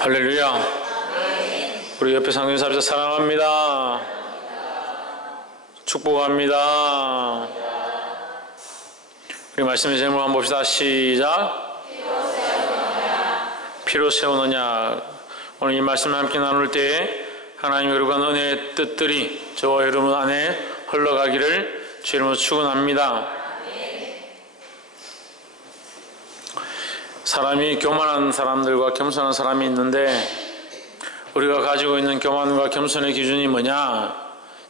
할렐루야. 우리 옆에 상주사람들 사랑합니다. 축복합니다. 우리 말씀의 제목을 한번 봅시다. 시작. 피로 세운 언약. 오늘 이 말씀을 함께 나눌 때 하나님 여러분 은혜의 뜻들이 저와 여러분 안에 흘러가기를 주 이름으로 축원합니다. 사람이 교만한 사람들과 겸손한 사람이 있는데 우리가 가지고 있는 교만과 겸손의 기준이 뭐냐?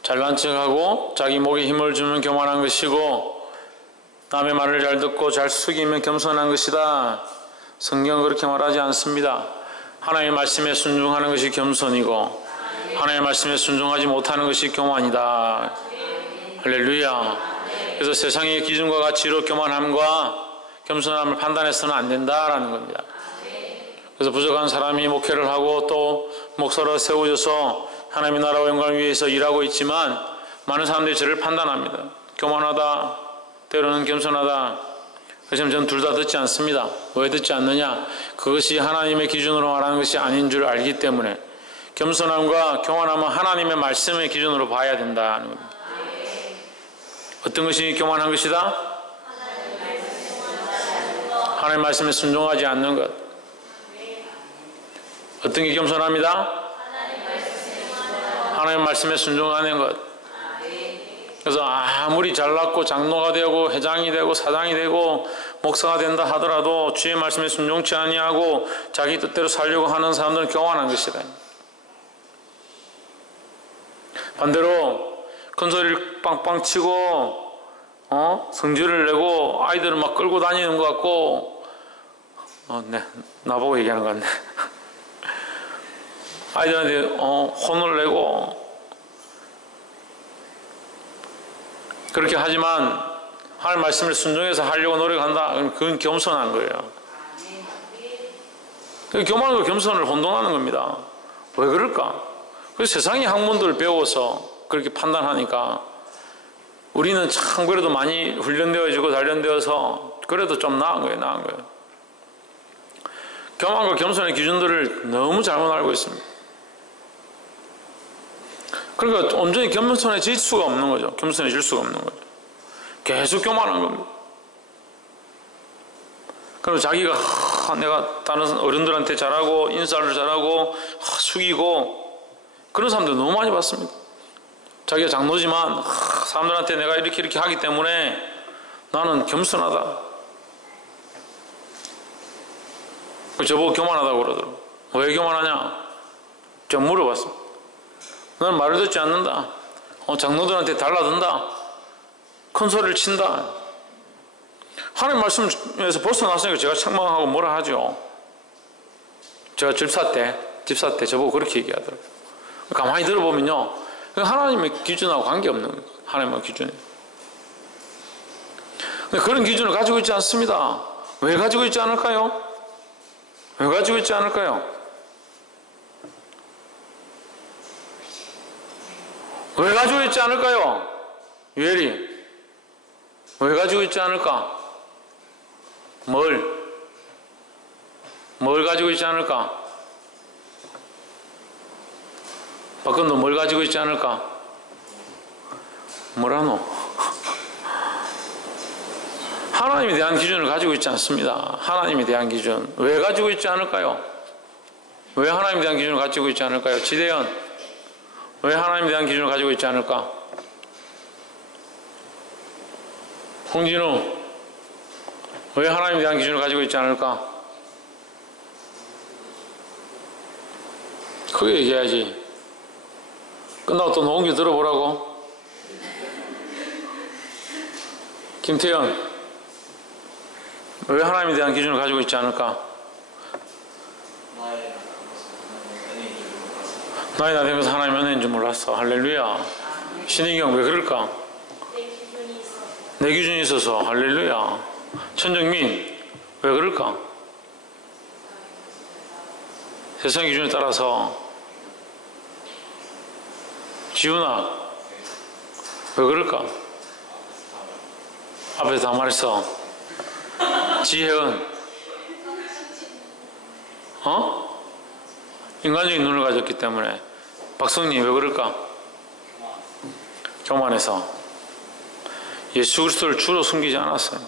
잘난 척하고 자기 목에 힘을 주면 교만한 것이고 남의 말을 잘 듣고 잘 숙이면 겸손한 것이다. 성경은 그렇게 말하지 않습니다. 하나님의 말씀에 순종하는 것이 겸손이고 하나님의 말씀에 순종하지 못하는 것이 교만이다. 할렐루야. 그래서 세상의 기준과 가치로 교만함과 겸손함을 판단해서는 안 된다라는 겁니다. 그래서 부족한 사람이 목회를 하고 또 목사로 세워져서 하나님의 나라와 영광을 위해서 일하고 있지만 많은 사람들이 저를 판단합니다. 교만하다, 때로는 겸손하다. 그렇지만 저는 둘 다 듣지 않습니다. 왜 듣지 않느냐? 그것이 하나님의 기준으로 말하는 것이 아닌 줄 알기 때문에 겸손함과 교만함은 하나님의 말씀의 기준으로 봐야 된다는 겁니다. 어떤 것이 교만한 것이다? 하나님의 말씀에 순종하지 않는 것. 어떤 게 겸손합니다? 하나님의 말씀에 순종하는 것. 그래서 아무리 잘났고 장로가 되고 회장이 되고 사장이 되고 목사가 된다 하더라도 주의 말씀에 순종치 아니하고 자기 뜻대로 살려고 하는 사람들은 교만한 것이다. 반대로 큰 소리를 빵빵 치고 성질을 내고 아이들을 막 끌고 다니는 것 같고 네, 나보고 얘기하는 것 같네. 아이들한테 혼을 내고 그렇게 하지만 하나님 말씀을 순종해서 하려고 노력한다. 그건 겸손한 거예요. 교만과 겸손을 혼동하는 겁니다. 왜 그럴까? 그래서 세상의 학문들을 배워서 그렇게 판단하니까 우리는 참 그래도 많이 훈련되어지고 단련되어서 그래도 좀 나은 거예요. 교만과 겸손의 기준들을 너무 잘못 알고 있습니다. 그러니까 온전히 겸손해질 수가 없는 거죠. 겸손해질 수가 없는 거죠. 계속 교만한 겁니다. 그리고 자기가 내가 다른 어른들한테 잘하고 인사를 잘하고 숙이고 그런 사람들 너무 많이 봤습니다. 자기가 장로지만 사람들한테 내가 이렇게 하기 때문에 나는 겸손하다. 저보고 교만하다고 그러더라고요. 왜 교만하냐? 제가 물어봤습니다. 너는 말을 듣지 않는다. 장로들한테 달라든다. 큰 소리를 친다. 하나님 말씀에서 벗어났으니까 제가 책망하고 뭐라 하죠. 제가 집사 때 저보고 그렇게 얘기하더라고요. 가만히 들어보면요. 하나님의 기준하고 관계없는 거예요. 하나님의 기준이. 그런 기준을 가지고 있지 않습니다. 왜 가지고 있지 않을까요? 왜 가지고 있지 않을까요? 왜 가지고 있지 않을까요? 유엘이 왜 가지고 있지 않을까? 뭘 가지고 있지 않을까? 박근도 뭘 가지고 있지 않을까? 뭐라노? 하나님에 대한 기준을 가지고 있지 않습니다. 하나님에 대한 기준. 왜 가지고 있지 않을까요? 왜 하나님에 대한 기준을 가지고 있지 않을까요? 지대현, 왜 하나님에 대한 기준을 가지고 있지 않을까? 홍진우, 왜 하나님에 대한 기준을 가지고 있지 않을까? 크게 얘기해야지. 끝나고 또 노은기 들어보라고. 김태현, 왜 하나님에 대한 기준을 가지고 있지 않을까? 나이 나 되면서 하나님의 은혜인 줄 몰랐어. 할렐루야. 신희경 왜 그럴까? 내 기준이 있어서. 할렐루야. 천정민 왜 그럴까? 세상 기준에 따라서. 지훈아 왜 그럴까? 앞에서 다 말했어. 지혜은 인간적인 눈을 가졌기 때문에. 박성님 왜 그럴까? 교만해서. 예수 그리스도를 주로 숨기지 않았어요.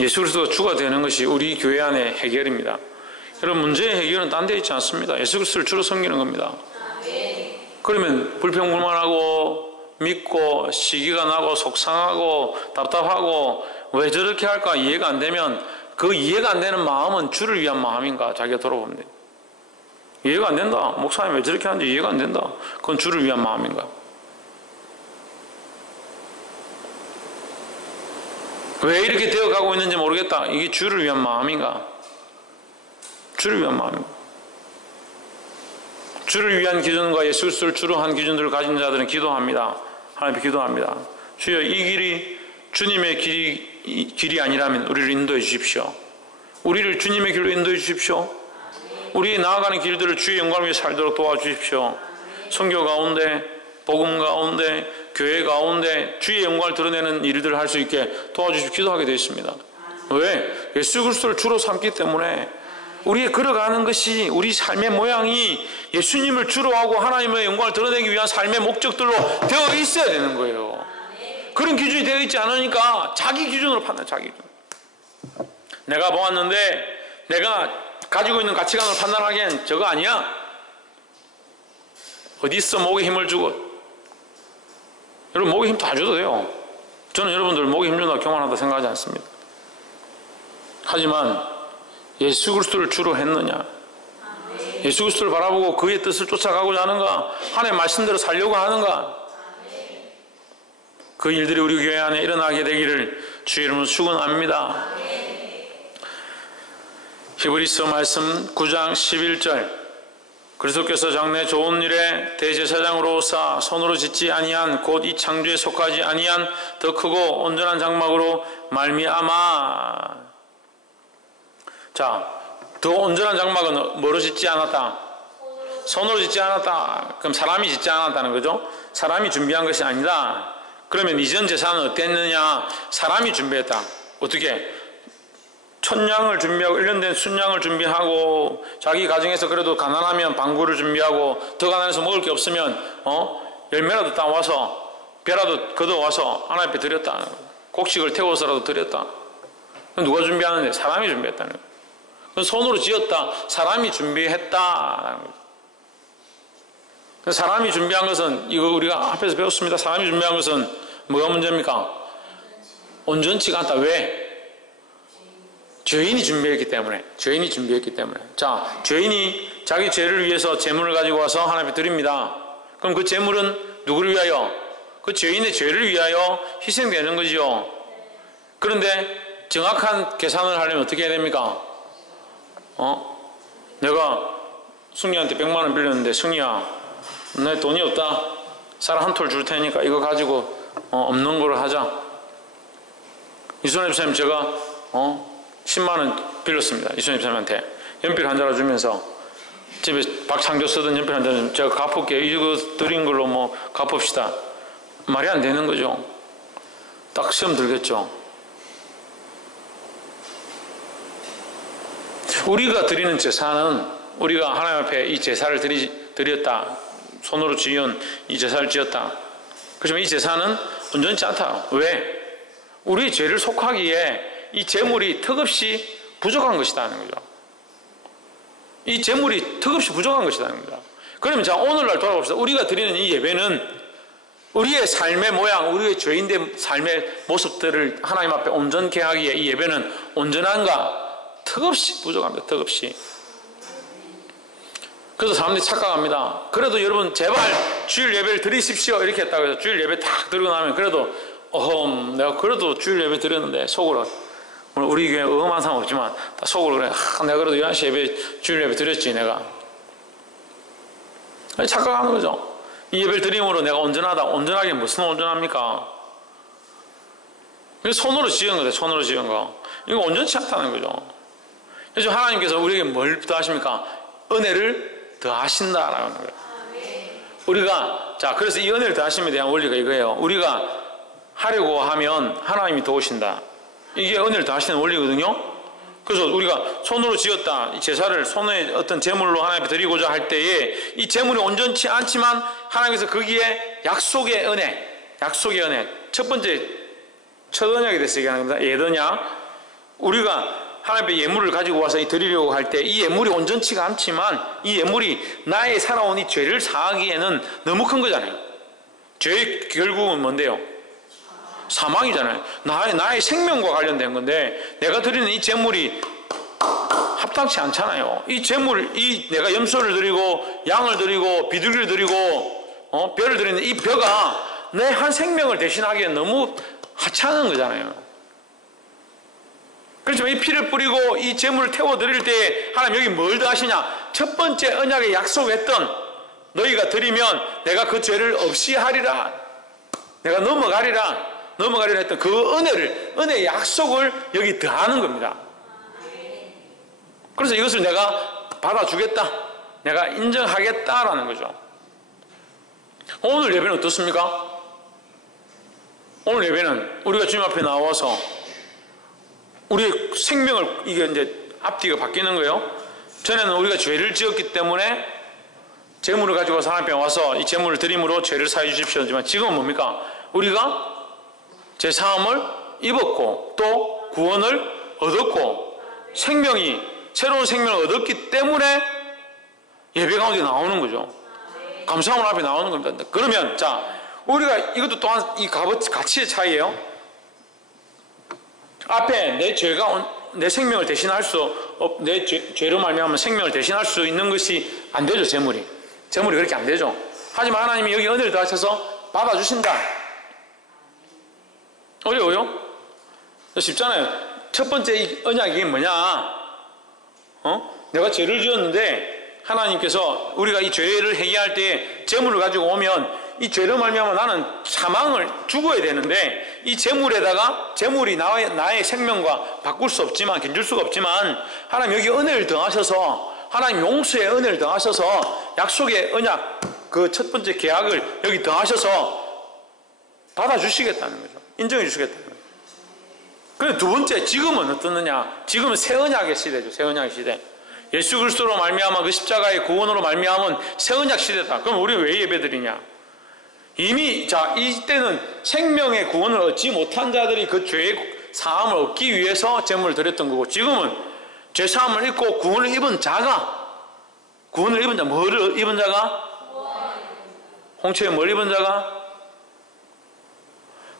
예수 그리스도가 주가 되는 것이 우리 교회 안의 해결입니다. 여러분, 문제의 해결은 딴 데 있지 않습니다. 예수 그리스도를 주로 섬기는 겁니다. 그러면 불평불만하고 믿고 시기가 나고 속상하고 답답하고 왜 저렇게 할까 이해가 안 되면 그 이해가 안 되는 마음은 주를 위한 마음인가 자기가 돌아보면 돼요. 이해가 안 된다. 목사님 왜 저렇게 하는지 이해가 안 된다. 그건 주를 위한 마음인가? 왜 이렇게 되어가고 있는지 모르겠다. 이게 주를 위한 마음인가? 주를 위한 마음인가? 주를 위한 기준과 예수 그리스도를 주로 한 기준들을 가진 자들은 기도합니다. 하나님께 기도합니다. 주여, 이 길이 주님의 길이 아니라면 우리를 인도해 주십시오. 우리를 주님의 길로 인도해 주십시오. 우리 나아가는 길들을 주의 영광을 위해 살도록 도와주십시오. 선교 가운데, 복음 가운데, 교회 가운데 주의 영광을 드러내는 일들을 할 수 있게 도와주십시오. 기도하게 되어 있습니다. 왜? 예수 그리스도를 주로 삼기 때문에 우리의 걸어가는 것이, 우리 삶의 모양이 예수님을 주로 하고 하나님의 영광을 드러내기 위한 삶의 목적들로 되어 있어야 되는 거예요. 그런 기준이 되어 있지 않으니까 자기 기준으로 판단해. 자기 기준. 내가 보았는데 내가 가지고 있는 가치관을 판단하기엔 저거 아니야? 어디 있어 목에 힘을 주고. 여러분, 목에 힘 다 줘도 돼요. 저는 여러분들 목에 힘 준다고 교만하다 생각하지 않습니다. 하지만 예수 그리스도를 주로 했느냐, 예수 그리스도를 바라보고 그의 뜻을 쫓아가고자 하는가, 하나님의 말씀대로 살려고 하는가, 그 일들이 우리 교회 안에 일어나게 되기를 주의 이름으로 축원합니다. 히브리서 말씀 9장 11절, 그리스도께서 장래 좋은 일에 대제사장으로 오사 손으로 짓지 아니한 곧 이 창조에 속하지 아니한 더 크고 온전한 장막으로 말미암아. 자, 더 온전한 장막은 뭐로 짓지 않았다? 손으로 짓지 않았다. 그럼 사람이 짓지 않았다는 거죠? 사람이 준비한 것이 아니다. 그러면 이전 제사는 어땠느냐? 사람이 준비했다. 어떻게? 천냥을 준비하고 1년 된 순양을 준비하고, 자기 가정에서 그래도 가난하면 방구를 준비하고, 더 가난해서 먹을 게 없으면 열매라도 따와서 배라도 걷어와서 하나님 앞에 드렸다. 곡식을 태워서라도 드렸다. 누가 준비하는데? 사람이 준비했다는 거예요. 손으로 지었다. 사람이 준비했다라는 거죠. 사람이 준비한 것은, 이거 우리가 앞에서 배웠습니다. 사람이 준비한 것은 뭐가 문제입니까? 온전치가 않다. 왜? 죄인이 준비했기 때문에. 죄인이 준비했기 때문에. 자, 죄인이 자기 죄를 위해서 제물을 가지고 와서 하나님 앞에 드립니다. 그럼 그 제물은 누구를 위하여? 그 죄인의 죄를 위하여 희생되는 거죠. 그런데 정확한 계산을 하려면 어떻게 해야 됩니까? 내가 승희한테 100만 원 빌렸는데, 승희야, 내 돈이 없다. 쌀 한 톨 줄 테니까 이거 가지고 없는 거를 하자. 이순애 집사님, 제가 10만 원 빌렸습니다. 이순애 집사님한테 연필 한 자루 주면서, 집에 박창조 쓰던 연필 한 자루 제가 갚을게요. 이거 드린 걸로 뭐 갚읍시다. 말이 안 되는 거죠. 딱 시험 들겠죠. 우리가 드리는 제사는, 우리가 하나님 앞에 이 제사를 드렸다. 손으로 지은 이 제사를 지었다. 그렇지만 이 제사는 온전치 않다. 왜? 우리의 죄를 속하기에 이 제물이 턱없이 부족한 것이라는 거죠. 이 제물이 턱없이 부족한 것이라는 거죠. 그러면 자, 오늘날 돌아봅시다. 우리가 드리는 이 예배는 우리의 삶의 모양, 우리의 죄인된 삶의 모습들을 하나님 앞에 온전케 하기에 이 예배는 온전한가? 턱없이 부족합니다. 턱없이. 그래서 사람들이 착각합니다. 그래도 여러분 제발 주일 예배를 드리십시오 이렇게 했다고 해서 주일 예배 딱 드리고 나면 그래도 내가 그래도 주일 예배 드렸는데 속으로, 오늘 우리 교회 어험한 사람 없지만 속으로 그래, 내가 그래도 11시 예배 주일 예배 드렸지 내가. 착각하는 거죠. 이 예배를 드림으로 내가 온전하다. 온전하게 무슨 온전합니까? 손으로 지은 거죠. 손으로 지은 거. 이거 온전치 않다는 거죠. 그래서 하나님께서 우리에게 뭘 더하십니까? 은혜를 더하신다라는 거예요. 우리가, 자, 그래서 이 은혜를 더하심에 대한 원리가 이거예요. 우리가 하려고 하면 하나님이 도우신다. 이게 은혜를 더하시는 원리거든요. 그래서 우리가 손으로 지었다 이 제사를 손에 어떤 제물로 하나님께 드리고자 할 때에 이 제물이 온전치 않지만 하나님께서 거기에 약속의 은혜 첫 번째 첫 언약이 됐어 얘기하는 겁니다. 예언약. 우리가 하나님의 예물을 가지고 와서 드리려고 할 때 이 예물이 온전치가 않지만 이 예물이 나의 살아온 이 죄를 사하기에는 너무 큰 거잖아요. 죄의 결국은 뭔데요? 사망이잖아요. 나의 생명과 관련된 건데 내가 드리는 이 제물이 합당치 않잖아요. 이 제물, 내가 염소를 드리고 양을 드리고 비둘기를 드리고 벼를 드리는 이 벼가 내 한 생명을 대신하기엔 너무 하찮은 거잖아요. 그렇지만 이 피를 뿌리고 이 제물을 태워 드릴 때 하나님 여기 뭘 더하시냐? 첫 번째 언약에 약속했던 너희가 드리면 내가 그 죄를 없이 하리라. 내가 넘어가리라 했던 그 은혜의 약속을 여기 더하는 겁니다. 그래서 이것을 내가 받아주겠다. 내가 인정하겠다라는 거죠. 오늘 예배는 어떻습니까? 오늘 예배는 우리가 주님 앞에 나와서 우리의 생명을 이게 이제 앞뒤가 바뀌는 거예요. 전에는 우리가 죄를 지었기 때문에 제물을 가지고 하나님 앞에 와서 이 제물을 드림으로 죄를 사해 주십시오 하지만 지금은 뭡니까? 우리가 제 사함을 입었고 또 구원을 얻었고 새로운 생명을 얻었기 때문에 예배 가운데 나오는 거죠. 감사함을 앞에 나오는 겁니다. 그러면 자 우리가 이것도 또한 이 가치의 차이예요. 앞에 내 생명을 대신할 내 죄로 말미암아 생명을 대신할 수 있는 것이 안 되죠. 제물이 그렇게 안 되죠. 하지만 하나님이 여기 은혜를 더하셔서 받아주신다. 어려워요? 쉽잖아요. 첫 번째 이 언약이 뭐냐? 내가 죄를 지었는데 하나님께서 우리가 이 죄를 해결할 때 제물을 가지고 오면 이 죄로 말미암아 나는 사망을 죽어야 되는데 이 제물이 나의 생명과 바꿀 수 없지만 견줄 수가 없지만 하나님 여기 은혜를 더하셔서 하나님 용서의 은혜를 더하셔서 약속의 언약 그 첫 번째 계약을 여기 더하셔서 받아주시겠다는 거죠. 인정해 주시겠다는 거죠. 그런데 두 번째 지금은 어떻느냐? 지금은 새 언약의 시대죠. 새 언약의 시대. 예수 그리스도로 말미암아 그 십자가의 구원으로 말미암은 새 언약 시대다. 그럼 우리 왜 예배드리냐? 이미 이때는 생명의 구원을 얻지 못한 자들이 그 죄의 사함을 얻기 위해서 제물을 드렸던 거고 지금은 죄 사함을 입고 구원을 입은 자가 뭐를 입은 자가? 홍채에 뭘 입은 자가?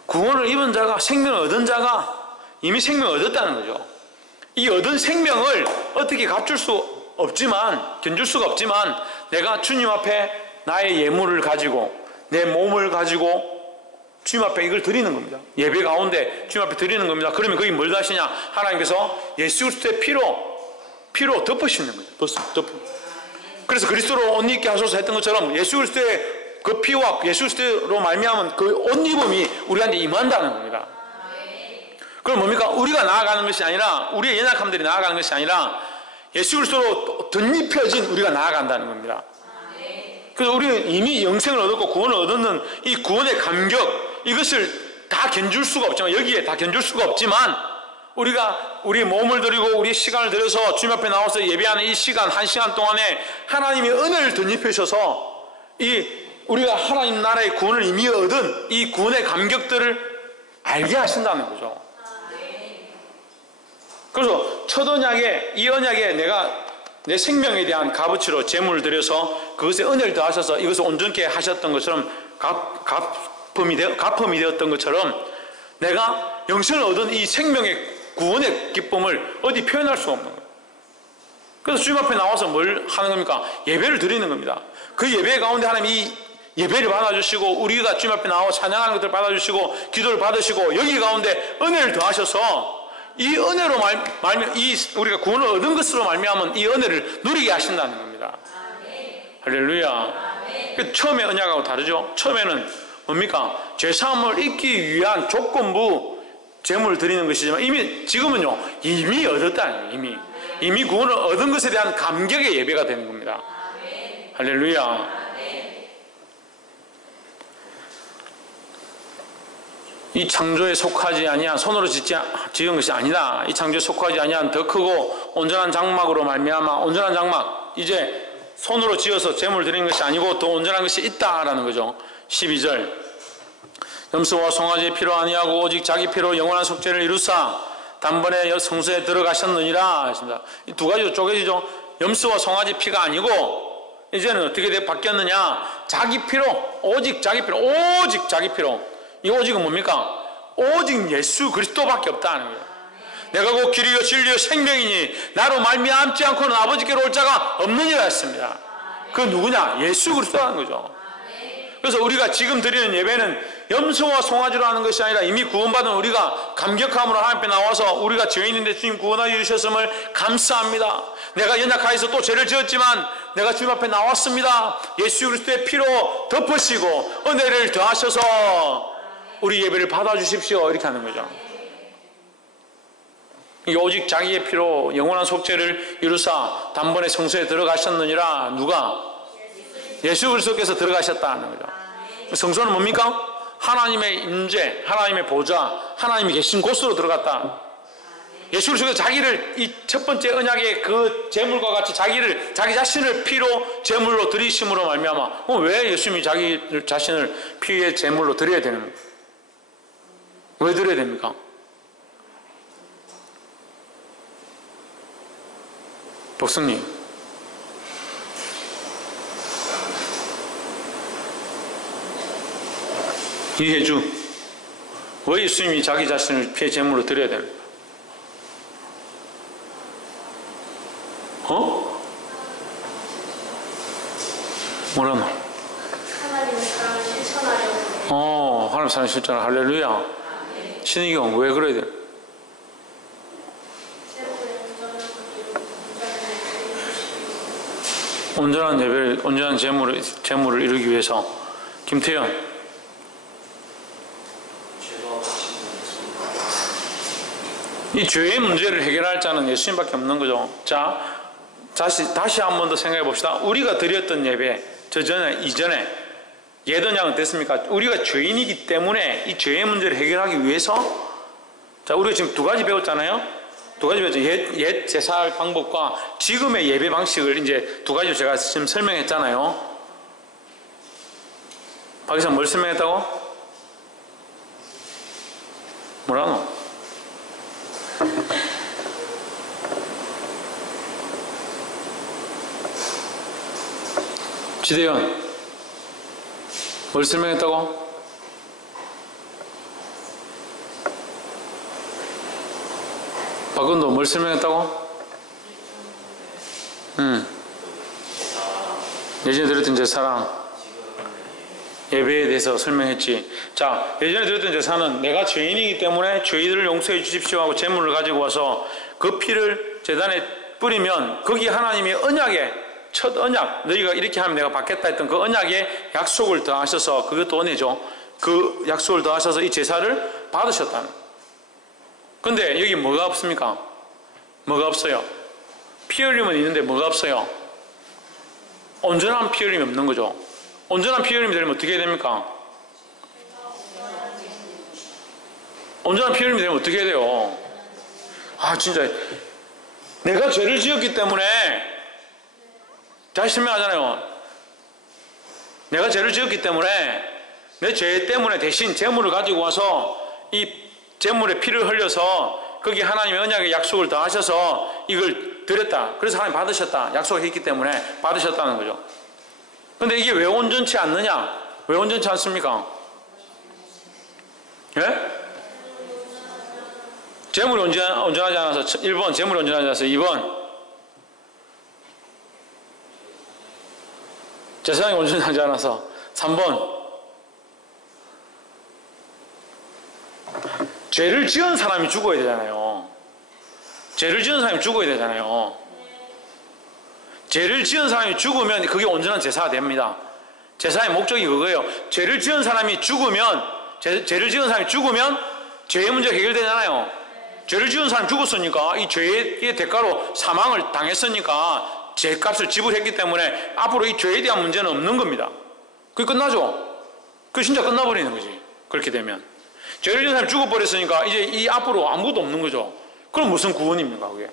구원을 입은 자가 생명을 얻은 자가 이미 생명을 얻었다는 거죠. 이 얻은 생명을 어떻게 갖출 수 없지만 견줄 수가 없지만 내가 주님 앞에 나의 예물을 가지고 내 몸을 가지고 주님 앞에 이걸 드리는 겁니다. 예배 가운데 주님 앞에 드리는 겁니다. 그러면 거기 뭘 하시냐? 하나님께서 예수 그리스도의 피로 덮으시는 거죠. 그래서 그리스도로 옷 입게 하소서 했던 것처럼 예수 그리스도의 그 피와 예수 그리스도로 말미암은 그 옷 입음이 우리한테 임한다는 겁니다. 그럼 뭡니까? 우리가 나아가는 것이 아니라 우리의 연약함들이 나아가는 것이 아니라 예수 그리스도로 덧입혀진 우리가 나아간다는 겁니다. 그래서 우리는 이미 영생을 얻었고 구원을 얻는 이 구원의 감격 이것을 다 견줄 수가 없지만 여기에 다 견줄 수가 없지만 우리가 우리 몸을 드리고 우리 시간을 들여서 주님 앞에 나와서 예배하는 이 시간 1시간 동안에 하나님의 은혜를 덧입히셔서 우리가 하나님 나라의 구원을 이미 얻은 이 구원의 감격들을 알게 하신다는 거죠. 그래서 첫 언약에 이 언약에 내가 내 생명에 대한 값어치로 제물을 드려서 그것에 은혜를 더하셔서 이것을 온전케 하셨던 것처럼 가품이 되었던 것처럼 내가 영생을 얻은 이 생명의 구원의 기쁨을 어디 표현할 수가 없는 거예요. 그래서 주님 앞에 나와서 뭘 하는 겁니까? 예배를 드리는 겁니다. 그 예배 가운데 하나님 이 예배를 받아주시고 우리가 주님 앞에 나와 찬양하는 것들을 받아주시고 기도를 받으시고 여기 가운데 은혜를 더하셔서 이 은혜로 우리가 구원을 얻은 것으로 말미암은 이 은혜를 누리게 하신다는 겁니다. 할렐루야. 처음에 언약하고 다르죠. 처음에는 뭡니까? 죄사함을 입기 위한 조건부 제물을 드리는 것이지만 지금은요 이미 얻었다는 거예요. 이미 구원을 얻은 것에 대한 감격의 예배가 되는 겁니다. 할렐루야. 이 창조에 속하지 아니한 손으로 지은 것이 아니다. 이 창조에 속하지 아니한 더 크고 온전한 장막으로 말미암아 온전한 장막 이제 손으로 지어서 제물 드리는 것이 아니고 더 온전한 것이 있다라는 거죠. 12절 염소와 송아지의 피로 아니하고 오직 자기 피로 영원한 속죄를 이루사 단번에 성소에 들어가셨느니라 하십니다. 이 두 가지로 쪼개지죠. 염소와 송아지 피가 아니고 이제는 어떻게 바뀌었느냐? 자기 피로 오직 자기 피로 오직 자기 피로 이 오직은 뭡니까? 오직 예수 그리스도밖에 없다는 거예요. 내가 곧 길이요 진리요 생명이니 나로 말미암지 않고는 아버지께로 올 자가 없느니라 했습니다. 그 누구냐? 예수 그리스도라는 거죠. 그래서 우리가 지금 드리는 예배는 염소와 송아지로 하는 것이 아니라 이미 구원받은 우리가 감격함으로 하나님 앞에 나와서 우리가 죄인인데 주님 구원하여 주셨음을 감사합니다. 내가 연약하여서 또 죄를 지었지만 내가 주님 앞에 나왔습니다. 예수 그리스도의 피로 덮으시고 은혜를 더하셔서 우리 예배를 받아주십시오. 이렇게 하는 거죠. 오직 자기의 피로 영원한 속죄를 이루사 단번에 성소에 들어가셨느니라. 누가? 예수 그리스도께서 들어가셨다는 거죠. 성소는 뭡니까? 하나님의 임재, 하나님의 보좌, 하나님이 계신 곳으로 들어갔다. 예수 그리스도께서 자기를 이 첫 번째 언약의 그 제물과 같이 자기 자신을 피로 제물로 드리심으로 말미암아. 왜 예수님이 자기 자신을 피의 제물로 드려야 되는 거예요? 왜 드려야 됩니까? 복성님, 이해주, 왜 예수님이 자기 자신을 피의 제물로 드려야 되는 거야? 뭐라노? 하나님의 사랑을 실천하려고. 하나님 사랑을 실천하려. 할렐루야. 신의경, 왜 그래야 돼? 온전한 예배를, 온전한 제물을 이루기 위해서. 김태현. 이 죄의 문제를 해결할 자는 예수님밖에 없는 거죠. 자, 다시 한 번 더 생각해 봅시다. 우리가 드렸던 예배, 이전에 예던 양은 어땠습니까? 우리가 죄인이기 때문에 이 죄의 문제를 해결하기 위해서, 자, 우리가 지금 두 가지 배웠잖아요. 두 가지 배웠죠. 옛 제사할 방법과 지금의 예배 방식을 이제 두 가지로 제가 지금 설명했잖아요. 박이사 뭘 설명했다고? 뭐라노? 지대현, 뭘 설명했다고? 박근도 뭘 설명했다고? 예전에 들었던 제사랑 예배에 대해서 설명했지. 자, 예전에 들었던 제사는 내가 죄인이기 때문에 죄인들을 용서해 주십시오 하고 제물을 가지고 와서 그 피를 제단에 뿌리면 거기 하나님이 언약에 첫 언약, 너희가 이렇게 하면 내가 받겠다 했던 그 언약에 약속을 더하셔서, 그것도 은혜죠. 그 약속을 더하셔서 이 제사를 받으셨다는. 근데 여기 뭐가 없습니까? 뭐가 없어요? 피 흘림은 있는데 뭐가 없어요? 온전한 피 흘림이 없는 거죠. 온전한 피 흘림이 되려면 어떻게 해야 됩니까? 온전한 피 흘림이 되면 어떻게 해야 돼요? 진짜 내가 죄를 지었기 때문에, 다시 설명하잖아요. 내가 죄를 지었기 때문에 내 죄 때문에 대신 제물을 가지고 와서 이 제물에 피를 흘려서 거기 하나님의 언약의 약속을 더하셔서 이걸 드렸다. 그래서 하나님 받으셨다. 약속했기 때문에 받으셨다는 거죠. 근데 이게 왜 온전치 않느냐? 왜 온전치 않습니까? 예? 제물이 온전하지 않아서 1번 제물이 온전하지 않아서 2번 제사장이 온전하지 않아서 3번 죄를 지은 사람이 죽어야 되잖아요. 죄를 지은 사람이 죽어야 되잖아요. 죄를 지은 사람이 죽으면 그게 온전한 제사가 됩니다. 제사의 목적이 그거예요. 죄를 지은 사람이 죽으면 죄의 문제가 해결되잖아요. 죄를 지은 사람이 죽었으니까 이 죄의 대가로 사망을 당했으니까 죄값을 지불했기 때문에 앞으로 이 죄에 대한 문제는 없는 겁니다. 그게 끝나죠? 그게 진짜 끝나버리는 거지. 그렇게 되면. 죄를 지은 사람이 죽어버렸으니까 이제 이 앞으로 아무것도 없는 거죠. 그럼 무슨 구원입니까 그게?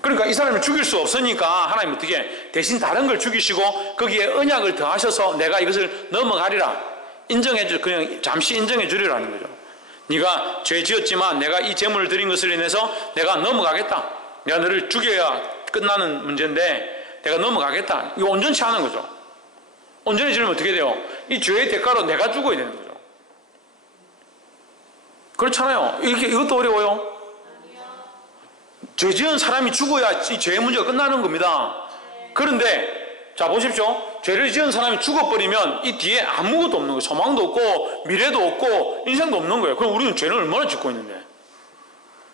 그러니까 이 사람을 죽일 수 없으니까 하나님 어떻게 대신 다른 걸 죽이시고 거기에 언약을 더하셔서 내가 이것을 넘어가리라 인정해 그냥 잠시 인정해 주리라는 거죠. 네가 죄 지었지만 내가 이 제물을 드린 것을 인해서 내가 넘어가겠다. 내가 너를 죽여야 끝나는 문제인데 내가 넘어가겠다. 이거 온전치 않은 거죠. 온전해지려면 어떻게 돼요? 이 죄의 대가로 내가 죽어야 되는 거죠. 그렇잖아요. 이것도 어려워요. 죄 지은 사람이 죽어야 이 죄의 문제가 끝나는 겁니다. 그런데 자 보십시오. 죄를 지은 사람이 죽어버리면 이 뒤에 아무것도 없는 거예요. 소망도 없고 미래도 없고 인생도 없는 거예요. 그럼 우리는 죄를 얼마나 짓고 있는데?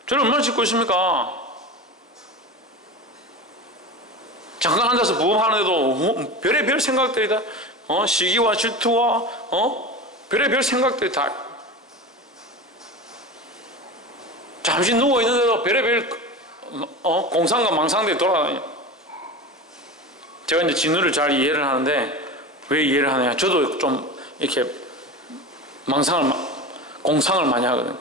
죄를 얼마나 짓고 있습니까? 잠깐 앉아서 부업하는데도 별의별 생각들이 다 시기와 질투와 별의별 생각들이 다 잠시 누워있는데도 별의별 공상과 망상들이 돌아다녀요. 제가 이제 진우를 잘 이해를 하는데 왜 이해를 하느냐. 저도 좀 이렇게 공상을 많이 하거든요.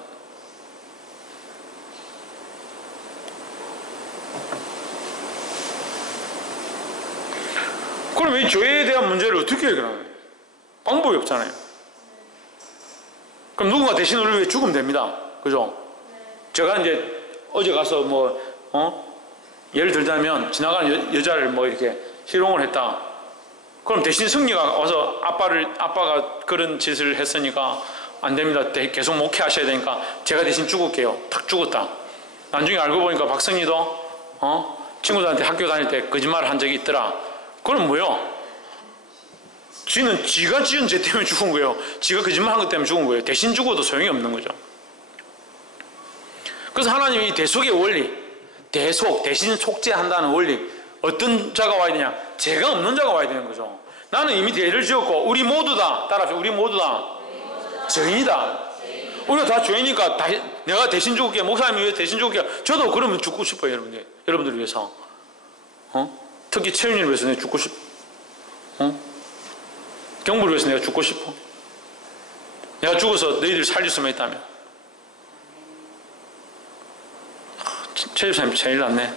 그럼 이 죄에 대한 문제를 어떻게 해결하나요? 방법이 없잖아요. 그럼 누군가 대신 우리를 위해 죽으면 됩니다. 그죠? 제가 이제 어제 가서 예를 들자면 지나가는 여자를 이렇게 희롱을 했다. 그럼 대신 승리가 와서 아빠가 그런 짓을 했으니까 안 됩니다. 계속 목회하셔야 되니까 제가 대신 죽을게요. 탁 죽었다. 나중에 알고 보니까 박성희도 친구들한테 학교 다닐 때 거짓말을 한 적이 있더라. 그럼 뭐요? 지가 지은 죄 때문에 죽은 거예요. 지가 거짓말 한 것 때문에 죽은 거예요. 대신 죽어도 소용이 없는 거죠. 그래서 하나님이 이 대속의 원리, 대신 속죄한다는 원리, 어떤 자가 와야 되냐? 죄가 없는 자가 와야 되는 거죠. 나는 이미 죄를 지었고 우리 모두 다 따라합시다. 우리 모두 다 죄인이다. 우리가 다 죄이니까 내가 대신 죽을게. 목사님이 위해서 대신 죽을게. 저도 그러면 죽고 싶어요. 여러분들 위해서. 특히 채윤이를 위해서 내가 죽고 싶어. 경부를 위해서 내가 죽고 싶어. 내가 죽어서 너희들 살릴 수만 있다면. 최 집사님 제일 낫네.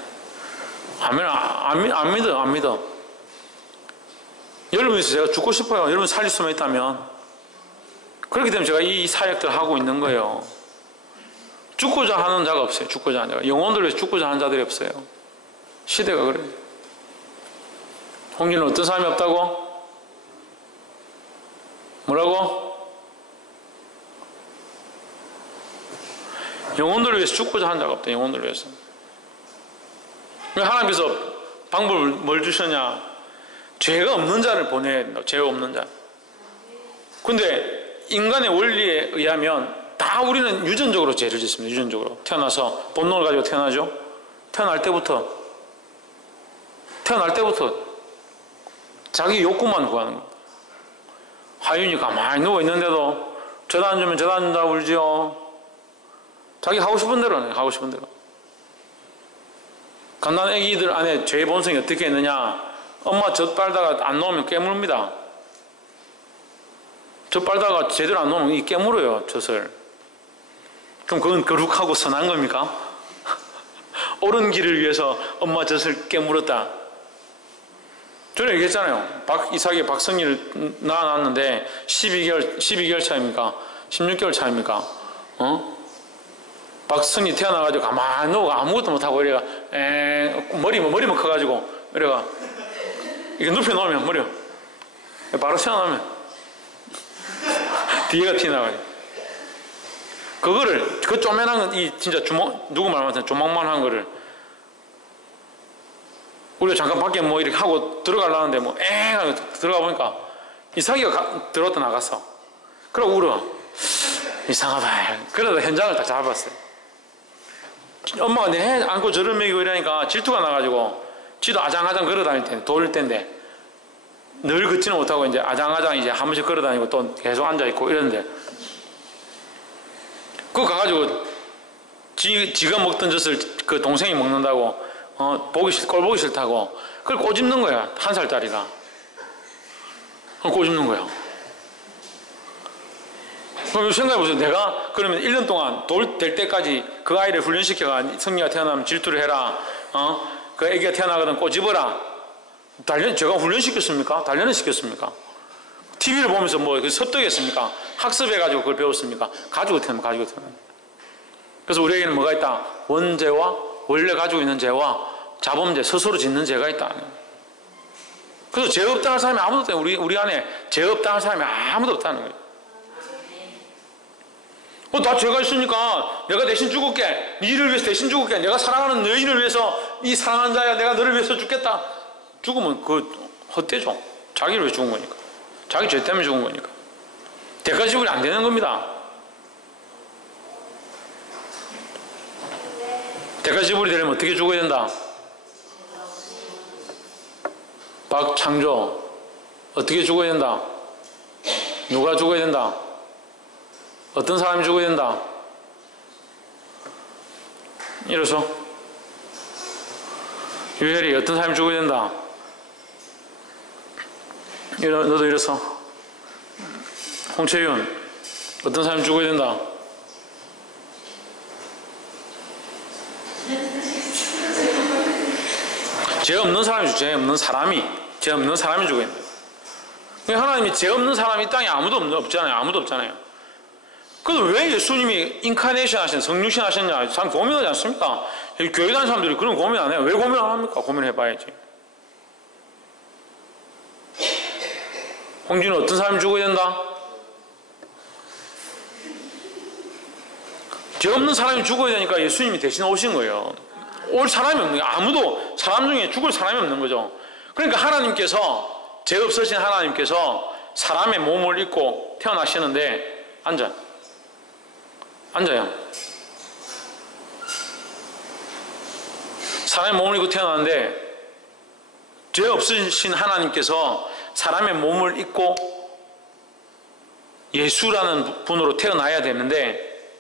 안 믿어. 여러분 위해서 제가 죽고 싶어요. 여러분 살릴 수만 있다면. 그렇기 때문에 제가 이 사역들을 하고 있는 거예요. 죽고자 하는 자가 없어요. 죽고자 하는 자가. 영혼들을 위해서 죽고자 하는 자들이 없어요. 시대가 그래요. 홍기는 어떤 사람이 없다고? 뭐라고? 영혼들을 위해서 죽고자 하는 자가 없다. 영혼들을 위해서. 하나님께서 방법을 뭘 주셨냐? 죄가 없는 자를 보내야 된다. 죄가 없는 자. 근데 인간의 원리에 의하면 다 우리는 유전적으로 죄를 짓습니다. 유전적으로. 태어나서 본능을 가지고 태어나죠. 태어날 때부터 자기 욕구만 구하는 거예요. 하윤이 가만히 누워있는데도 저도 안 주면 저도 안 준다고 울지요. 자기 하고 싶은 대로 하네. 하고 싶은 대로. 갓난 애기들 안에 죄의 본성이 어떻게 있느냐. 엄마 젖 빨다가 안 놓으면 깨물입니다. 젖 빨다가 제대로 안 놓으면 이 깨물어요. 젖을. 그럼 그건 거룩하고 선한 겁니까? 옳은 길을 위해서 엄마 젖을 깨물었다. 저는 얘기했잖아요. 이삭이 박성희를 낳아놨는데 12개월 차입니까? 16개월 차입니까? 박성희 태어나가지고 가만히 누워 아무것도 못하고 이래가 머리만 커가지고 이래가 이게 눕혀놓으면 머리가 바로 튀어나오면 뒤에가 튀어나가요. 그 쪼매난 건 이 진짜 누구 말 못하는 조망만 한 거를 우리가 잠깐 밖에 이렇게 하고 들어가려는데 하고 들어가 보니까 이삭이가 들어왔다 나갔어. 그러고 울어. 이상하다. 그러다 현장을 딱 잡았어요. 엄마가 내 안고 저를 먹이고 이러니까 질투가 나가지고 지도 아장아장 걸어다닐 텐데 돌릴 텐데 늘 걷지는 못하고 이제 아장아장 이제 한 번씩 걸어다니고 또 계속 앉아있고 이러는데 그거 가가지고 지가 먹던 젖을 그 동생이 먹는다고 꼴 보기 싫다고 그걸 꼬집는 거야. 1살짜리가 꼬집는 거야. 그럼 생각해보세요. 내가 그러면 1년 동안 돌 될 때까지 그 아이를 훈련시켜가 성리가 태어나면 질투를 해라. 그 애기가 태어나거든 꼬집어라. 제가 훈련시켰습니까? 단련을 시켰습니까? TV를 보면서 뭐 섭득했습니까? 학습해가지고 그걸 배웠습니까? 가지고 태어나면 가지고 태어나면. 그래서 우리에게는 뭐가 있다? 원죄와 원래 가지고 있는 죄와 자범죄, 스스로 짓는 죄가 있다. 그래서 죄 없다 할 사람이 아무도 없다. 우리 안에 죄 없다 할 사람이 아무도 없다는 거예요. 나 죄가 있으니까 내가 대신 죽을게. 니를 위해서 대신 죽을게. 내가 사랑하는 너희를 위해서 이 사랑하는 자야 내가 너를 위해서 죽겠다. 죽으면 그 헛되죠. 자기를 위해 죽은 거니까. 자기 죄 때문에 죽은 거니까. 대가 지불이 안 되는 겁니다. 대가 지불이 되려면 어떻게 죽어야 된다? 박창조 어떻게 죽어야 된다? 누가 죽어야 된다? 어떤 사람이 죽어야 된다? 일어서. 유혜리 어떤 사람이 죽어야 된다? 너도 일어서. 홍채윤 어떤 사람이 죽어야 된다? 죄 없는 사람이 죄 없는 사람이 죽어야 된다. 하나님이 죄 없는 사람이 이 땅에 아무도 없잖아요. 그래서 왜 예수님이 인카네이션 하신 성육신 하셨냐? 참 고민하지 않습니까? 교회 다니는 사람들이 그런 고민 안 해요. 왜 고민 안 합니까? 고민을 해봐야지. 홍진은 어떤 사람이 죽어야 된다? 죄 없는 사람이 죽어야 되니까 예수님이 대신 오신 거예요. 올 사람이 없는 거예요. 아무도 사람 중에 죽을 사람이 없는 거죠. 그러니까 하나님께서 죄 없으신 하나님께서 사람의 몸을 입고 태어나시는데 앉아요. 사람의 몸을 입고 태어났는데 죄 없으신 하나님께서 사람의 몸을 입고 예수라는 분으로 태어나야 되는데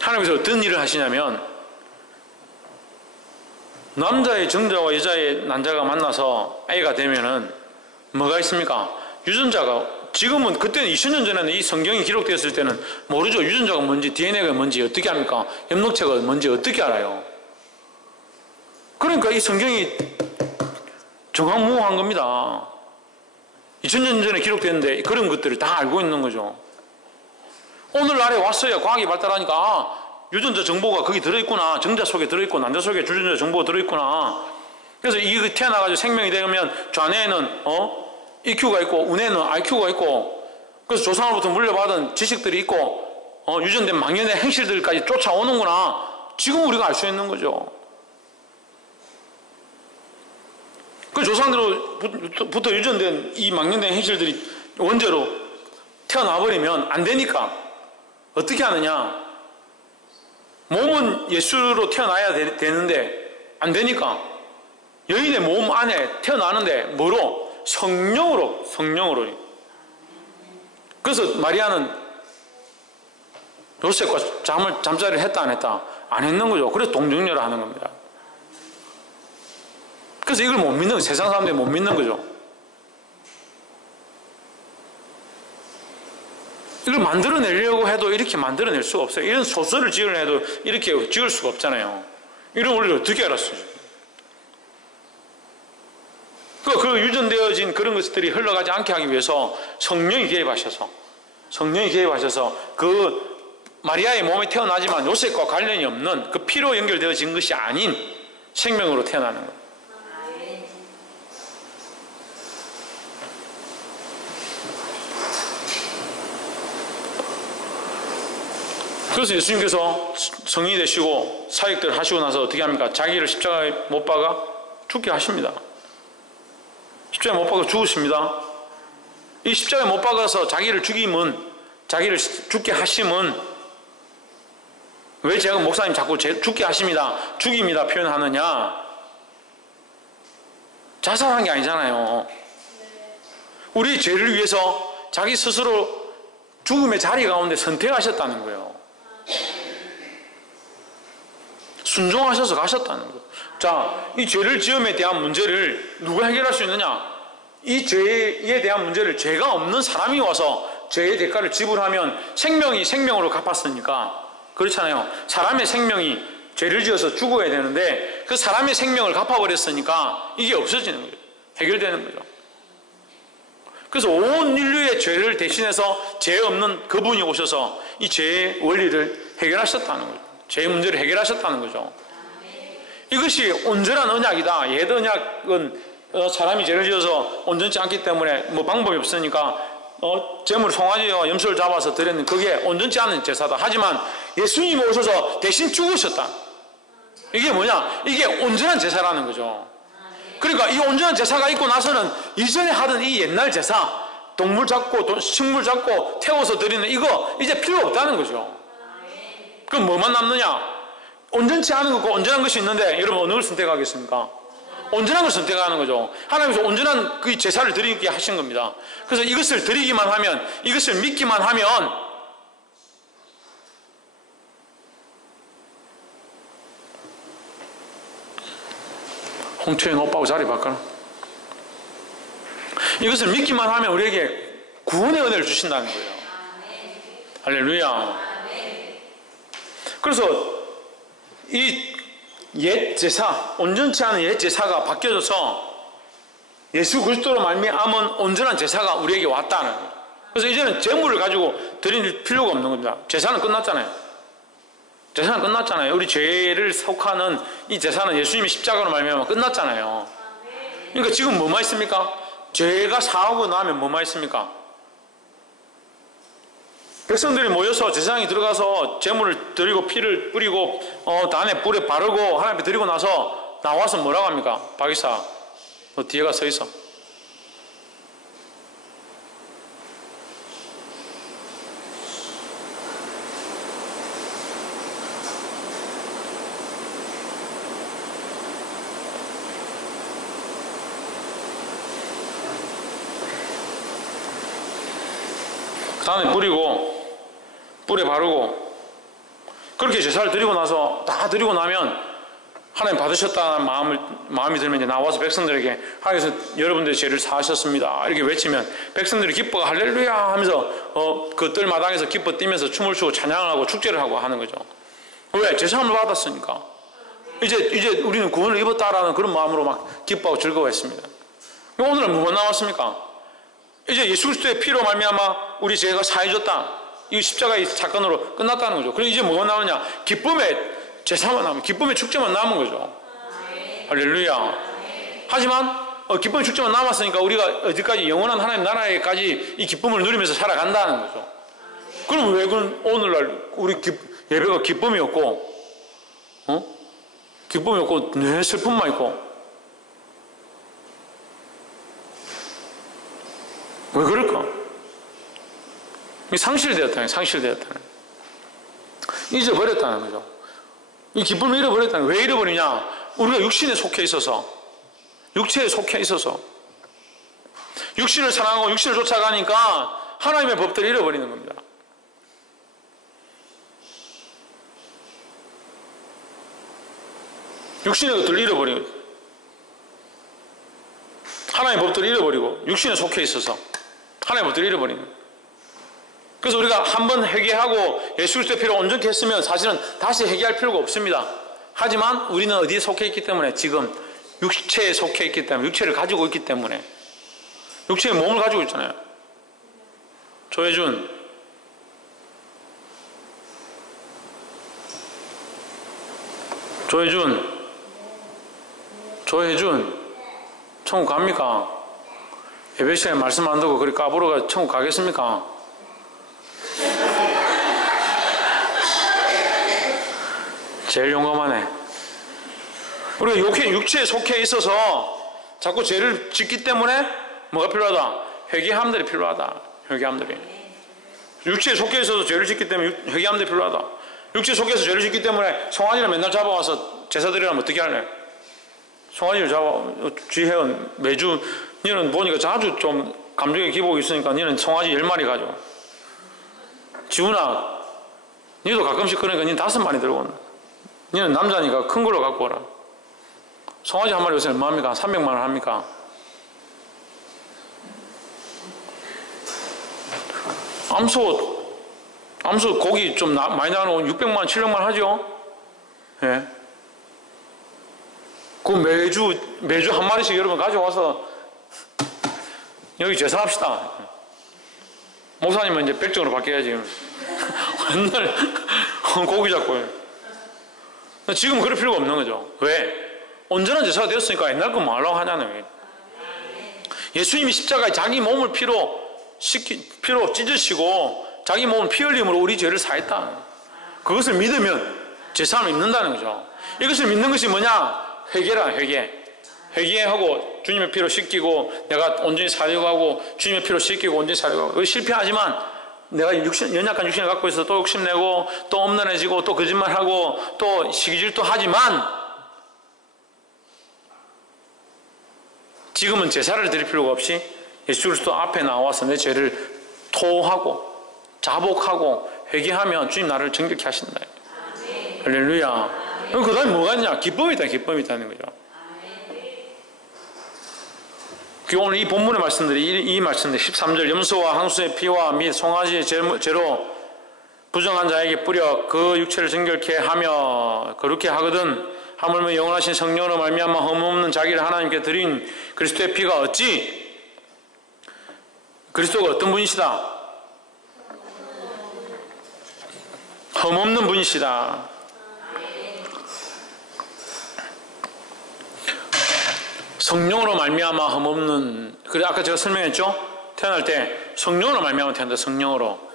하나님께서 어떤 일을 하시냐면 남자의 정자와 여자의 난자가 만나서 아이가 되면은 뭐가 있습니까? 유전자가 지금은 그때는 2000년 전에는 이 성경이 기록되었을 때는 모르죠. 유전자가 뭔지 DNA가 뭔지 어떻게 합니까? 엽록체가 뭔지 어떻게 알아요? 그러니까 이 성경이 정황무한 겁니다. 2000년 전에 기록됐는데 그런 것들을 다 알고 있는 거죠. 오늘날에 왔어야 과학이 발달하니까 유전자 정보가 거기 들어있구나. 정자 속에 들어있고 난자 속에 유전자 정보가 들어있구나. 그래서 이게 태어나가지고 생명이 되면 좌뇌에는 EQ가 있고 우뇌는 IQ가 있고 그래서 조상으로부터 물려받은 지식들이 있고 유전된 망연의 행실들까지 쫓아오는구나. 지금 우리가 알 수 있는 거죠. 그 조상들로부터 유전된 이 망연된 행실들이 원죄로 태어나버리면 안 되니까 어떻게 하느냐? 몸은 예수로 태어나야 되는데 안 되니까 여인의 몸 안에 태어나는데 뭐로? 성령으로. 그래서 마리아는 요셉과 잠자리를 했다 안 했다? 안 했는 거죠. 그래서 동정녀를 하는 겁니다. 그래서 이걸 못 믿는 거예요. 세상 사람들이 못 믿는 거죠. 이걸 만들어내려고 해도 이렇게 만들어낼 수가 없어요. 이런 소설을 지으려 해도 이렇게 지을 수가 없잖아요. 이런 원리를 어떻게 알았어요? 그 유전되어진 그런 것들이 흘러가지 않게 하기 위해서 성령이 개입하셔서 그 마리아의 몸에 태어나지만 요셉과 관련이 없는 그 피로 연결되어진 것이 아닌 생명으로 태어나는 거예요. 그래서 예수님께서 성인이 되시고 사역들을 하시고 나서 어떻게 합니까? 자기를 십자가에 못 박아 죽게 하십니다. 십자가에 못 박아 죽으십니다. 이 십자가에 못 박아서 자기를 죽게 하심은 왜 제가 목사님 자꾸 죽게 하십니다, 죽입니다 표현하느냐? 자살한 게 아니잖아요. 우리 죄를 위해서 자기 스스로 죽음의 자리 가운데 선택하셨다는 거예요. 순종하셔서 가셨다는 거예요. 자, 이 죄를 지음에 대한 문제를 누가 해결할 수 있느냐? 이 죄에 대한 문제를 죄가 없는 사람이 와서 죄의 대가를 지불하면 생명이 생명으로 갚았으니까 그렇잖아요. 사람의 생명이 죄를 지어서 죽어야 되는데 그 사람의 생명을 갚아버렸으니까 이게 없어지는 거죠. 해결되는 거죠. 그래서 온 인류의 죄를 대신해서 죄 없는 그분이 오셔서 이 죄의 원리를 해결하셨다는 거죠. 죄의 문제를 해결하셨다는 거죠. 이것이 온전한 언약이다. 옛 언약은 사람이 죄를 지어서 온전치 않기 때문에 뭐 방법이 없으니까 제물 송아지와 염소를 잡아서 드렸는데 그게 온전치 않은 제사다. 하지만 예수님이 오셔서 대신 죽으셨다. 이게 뭐냐? 이게 온전한 제사라는 거죠. 그러니까 이 온전한 제사가 있고 나서는 이전에 하던 이 옛날 제사, 동물 잡고 식물 잡고 태워서 드리는 이거 이제 필요 없다는 거죠. 그럼 뭐만 남느냐? 온전치 않은 것과 온전한 것이 있는데 여러분 어느 걸 선택하겠습니까? 온전한 걸 선택하는 거죠. 하나님께서 온전한 그 제사를 드리게 하신 겁니다. 그래서 이것을 드리기만 하면, 이것을 믿기만 하면 홍채인 오빠하고 자리 바꿔라. 이것을 믿기만 하면 우리에게 구원의 은혜를 주신다는 거예요. 할렐루야. 그래서 이 옛 제사, 온전치 않은 옛 제사가 바뀌어져서 예수 그리스도로 말미암은 온전한 제사가 우리에게 왔다는 거예요. 그래서 이제는 제물을 가지고 드릴 필요가 없는 겁니다. 제사는 끝났잖아요. 제사는 끝났잖아요. 우리 죄를 속하는 이 제사는 예수님이 십자가로 말미암아 끝났잖아요. 그러니까 지금 뭐만 있습니까? 죄가 사하고 나면 뭐만 있습니까? 백성들이 모여서 제사장이 들어가서 제물을 드리고 피를 뿌리고 단에 뿔에 바르고 하나님 앞에 드리고 나서 나와서 뭐라고 합니까? 박이사 너 뒤에가 서 있어. 단에 뿌리고 뿔에 바르고 그렇게 제사를 드리고 나서 다 드리고 나면 하나님 받으셨다는 마음이 들면 이제 나와서 백성들에게 하나님께서 여러분들의 죄를 사하셨습니다 이렇게 외치면 백성들이 기뻐가 할렐루야 하면서 그 뜰마당에서 기뻐 뛰면서 춤을 추고 찬양하고 축제를 하고 하는 거죠. 왜? 제사함을 받았으니까. 이제 우리는 구원을 입었다라는 그런 마음으로 막 기뻐하고 즐거워했습니다. 오늘은 뭐가 나왔습니까? 이제 예수 그리스도의 피로 말미암아 우리 죄가 사해졌다. 이 십자가의 사건으로 끝났다는 거죠. 그럼 이제 뭐가 나오냐? 기쁨의 제사만 남은, 기쁨의 축제만 남은 거죠. 할렐루야. 하지만 기쁨의 축제만 남았으니까 우리가 어디까지 영원한 하나님 나라에까지 이 기쁨을 누리면서 살아간다는 거죠. 그럼 왜 오늘날 우리 예배가 기쁨이 없고 기쁨이 없고 내 슬픔만 있고 왜 그럴까? 상실되었다는 잊어버렸다는 거죠. 이 기쁨을 잃어버렸다는 거예요. 왜 잃어버리냐? 우리가 육신에 속해 있어서 육체에 속해 있어서 육신을 사랑하고 육신을 쫓아가니까 하나님의 법들을 잃어버리는 겁니다. 육신의 것들을 잃어버리고 하나님의 법들을 잃어버리고 육신에 속해 있어서 하나님의 법들을 잃어버리는 거예요. 그래서 우리가 한번 회개하고 예수 그리스도의 피로 온전케 했으면 사실은 다시 회개할 필요가 없습니다. 하지만 우리는 어디에 속해 있기 때문에 지금 육체에 속해 있기 때문에 육체를 가지고 있기 때문에 육체의 몸을 가지고 있잖아요. 조혜준 천국 갑니까? 예배 시간에 말씀 안 듣고 그리 까불어가 천국 가겠습니까? 제일 용감하네. 우리가 육체에 속해 있어서 자꾸 죄를 짓기 때문에 뭐가 필요하다? 회개함들이 필요하다. 회개함들이. 육체에 속해 있어서 죄를 짓기 때문에 회개함들이 필요하다. 육체에 속해서 죄를 짓기 때문에 송아지를 맨날 잡아와서 제사 드리려면 어떻게 할래? 송아지를 쥐혜은 매주 너는 보니까 자주 좀 감정의 기복이 있으니까 너는 송아지 10마리 가져. 지훈아 너도 가끔씩 그러니까 너는 5마리 들고 온다. 너는 남자니까 큰 걸로 갖고 오라. 송아지 한 마리 요새 얼마입니까? 300만 원 합니까? 암소 고기 좀 많이 나가는 600만 원, 700만 원 하죠? 예. 그 매주 한 마리씩 여러분 가져와서 여기 제사합시다. 목사님은 이제 백정으로 바뀌어야지. 맨날 고기 잡고. 지금 그럴 필요가 없는 거죠. 왜? 온전한 제사가 되었으니까 옛날 거 말라고 하냐는 거예요. 예수님이 십자가에 자기 몸을 피로 찢으시고 자기 몸을 피 흘림으로 우리 죄를 사했다. 그것을 믿으면 제사함을 입는다는 거죠. 이것을 믿는 것이 뭐냐? 회개라, 회개하고 주님의 피로 씻기고 내가 온전히 살려고 하고 주님의 피로 씻기고 온전히 살려고 하고. 실패하지만 내가 연약한 육신을 갖고 있어서 또 욕심내고 또 엄난해지고 또 거짓말하고 또 시기질도 하지만 지금은 제사를 드릴 필요가 없이 예수 그리스도 앞에 나와서 내 죄를 토하고 자복하고 회개하면 주님 나를 정결케 하신다. 할렐루야. 그럼 그 다음에 뭐가 있냐? 기쁨이 있다는 거죠. 오늘 이 본문의 말씀들이 이 말씀들 13절 염소와 항소의 피와 및 송아지의 죄로 부정한 자에게 뿌려 그 육체를 정결케 하며 거룩케 하거든 하물며 영원하신 성령으로 말미암아 흠없는 자기를 하나님께 드린 그리스도의 피가 어찌 그리스도가 어떤 분이시다? 흠없는 분이시다. 성령으로 말미암아 흠없는. 그래 아까 제가 설명했죠? 태어날 때 성령으로 말미암아 태어난다. 성령으로.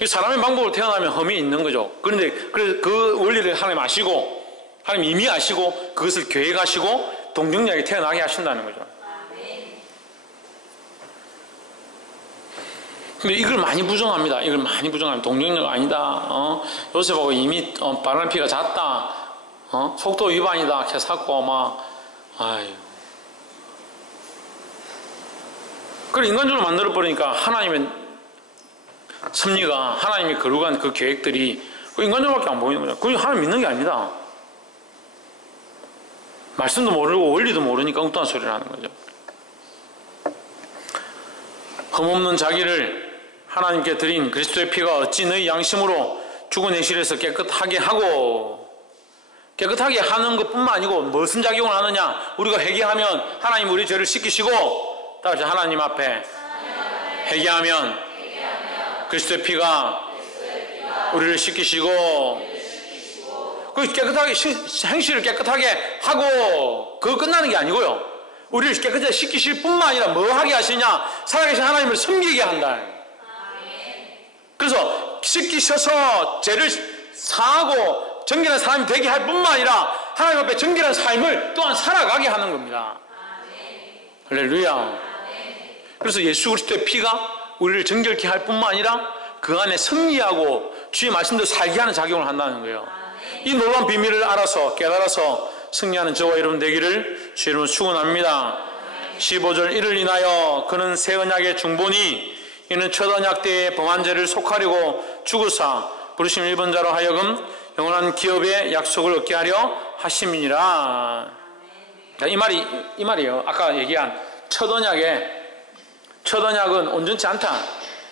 이 사람의 방법으로 태어나면 흠이 있는 거죠. 그런데 그 원리를 하나님 아시고 하나님 이미 아시고 그것을 계획하시고 동정녀에게 태어나게 하신다는 거죠. 근데 이걸 많이 부정합니다. 동정녀가 아니다. 요셉하고 이미 바람 피가 잦다. 속도 위반이다. 캐사고 막 아유. 그걸 인간적으로 만들어버리니까 하나님의 섭리가 하나님이 거룩한 그 계획들이 인간적으로밖에 안 보이는 거죠. 그건 하나님 믿는 게 아니다. 말씀도 모르고 원리도 모르니까 엉뚱한 소리를 하는 거죠. 흠없는 자기를 하나님께 드린 그리스도의 피가 어찌 너희 양심으로 죽은 행실에서 깨끗하게 하는 것뿐만 아니고 무슨 작용을 하느냐? 우리가 회개하면 하나님 우리 죄를 씻기시고 따라서 하나님 앞에 회개하면 그리스도의 피가 우리를 씻기시고 그 깨끗하게 행실을 깨끗하게 하고 그거 끝나는 게 아니고요. 우리를 깨끗하게 씻기실 뿐만 아니라 뭐 하게 하시냐? 살아계신 하나님을 섬기게 한다. 그래서 씻기셔서 죄를 사하고 정결한 사람이 되게 할 뿐만 아니라 하나님 앞에 정결한 삶을 또한 살아가게 하는 겁니다. 할렐루야. 그래서 예수 그리스도의 피가 우리를 정결케 할 뿐만 아니라 그 안에 승리하고 주의 말씀대로 살게 하는 작용을 한다는 거예요. 이 놀라운 비밀을 알아서 깨달아서 승리하는 저와 여러분 되기를 주의 이름으로 축원합니다. 15절 이를 인하여 그는 새 언약의 중보니 이는 첫 언약 때의 범한 죄를 속하려고 죽으사 부르심 입은 자로 하여금 영원한 기업의 약속을 얻게 하려 하심이니라. 이 말이에요. 아까 얘기한 첫 언약은 온전치 않다.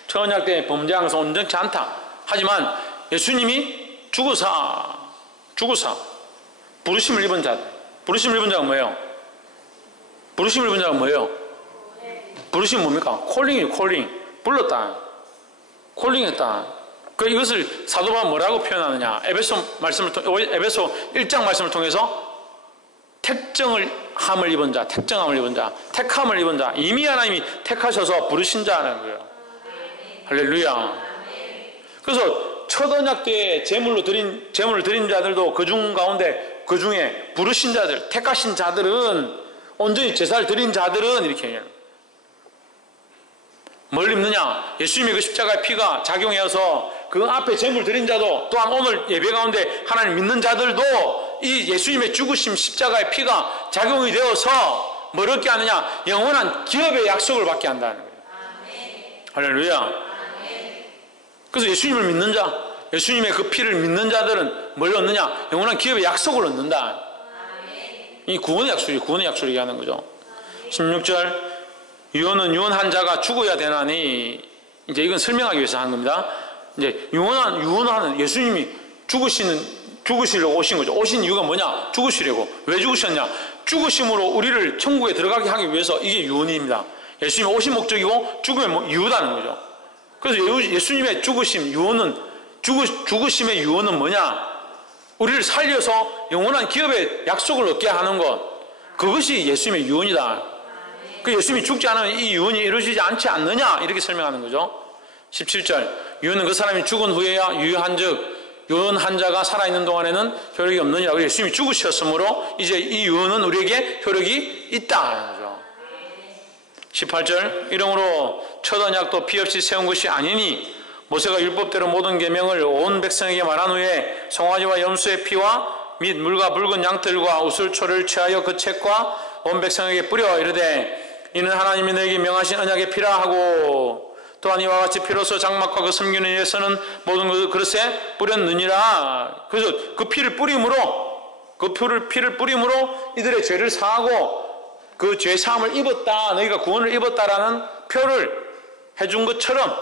첫 언약 때 범죄한 것은 온전치 않다. 하지만 예수님이 죽으사 부르심을 입은 자들. 부르심을 입은 자가 뭐예요? 부르심을 입은 자가 뭐예요? 부르심은 뭡니까? 콜링이에요. 콜링. 불렀다. 콜링했다. 이것을 사도 바울은 뭐라고 표현하느냐? 에베소 1장 말씀을 통해서 택정함을 입은 자, 택함을 입은 자, 이미 하나님이 택하셔서 부르신 자라는 거예요. 할렐루야. 그래서 첫 언약 때에 제물을 드린 자들도 그 중에 부르신 자들, 택하신 자들은 온전히 제사를 드린 자들은 이렇게 얘기해요. 뭘 입느냐? 예수님의 그 십자가의 피가 작용해서 그 앞에 제물 드린 자도 또한 오늘 예배 가운데 하나님 믿는 자들도 이 예수님의 죽으심 십자가의 피가 작용이 되어서 뭘 얻게 하느냐? 영원한 기업의 약속을 받게 한다는 거예요. 할렐루야. 그래서 예수님을 믿는 자, 예수님의 그 피를 믿는 자들은 뭘 얻느냐? 영원한 기업의 약속을 얻는다. 이 구원의 약속을 얘기하는 거죠. 16절 유언은 유언한 자가 죽어야 되나니 이제 이건 설명하기 위해서 하는 겁니다. 이제 유언하는 예수님이 죽으시려고 오신 거죠. 오신 이유가 뭐냐? 죽으시려고. 왜 죽으셨냐? 죽으심으로 우리를 천국에 들어가게 하기 위해서 이게 유언입니다. 예수님이 오신 목적이고 죽음의 이유다는 거죠. 그래서 예수님의 죽으심, 죽으심의 유언은 뭐냐? 우리를 살려서 영원한 기업의 약속을 얻게 하는 것. 그것이 예수님의 유언이다. 그 예수님이 죽지 않으면 이 유언이 이루어지지 않지 않느냐? 이렇게 설명하는 거죠. 17절. 유언은 그 사람이 죽은 후에야 유효한 즉 유언한 자가 살아있는 동안에는 효력이 없느니라. 예수님이 죽으셨으므로 이제 이 유언은 우리에게 효력이 있다. 18절. 이러므로 첫 언약도 피 없이 세운 것이 아니니 모세가 율법대로 모든 계명을 온 백성에게 말한 후에 송아지와 염소의 피와 및 물과 붉은 양털과 우슬초를 취하여 그 책과 온 백성에게 뿌려 이르되 이는 하나님이 너에게 명하신 언약의 피라 하고 또한 이와 같이 피로서 장막과 그 섬기는 일에서는 모든 그릇에 뿌렸느니라. 그래서 그 피를 뿌림으로 이들의 죄를 사하고 그 죄 사함을 입었다, 너희가 구원을 입었다라는 표를 해준 것처럼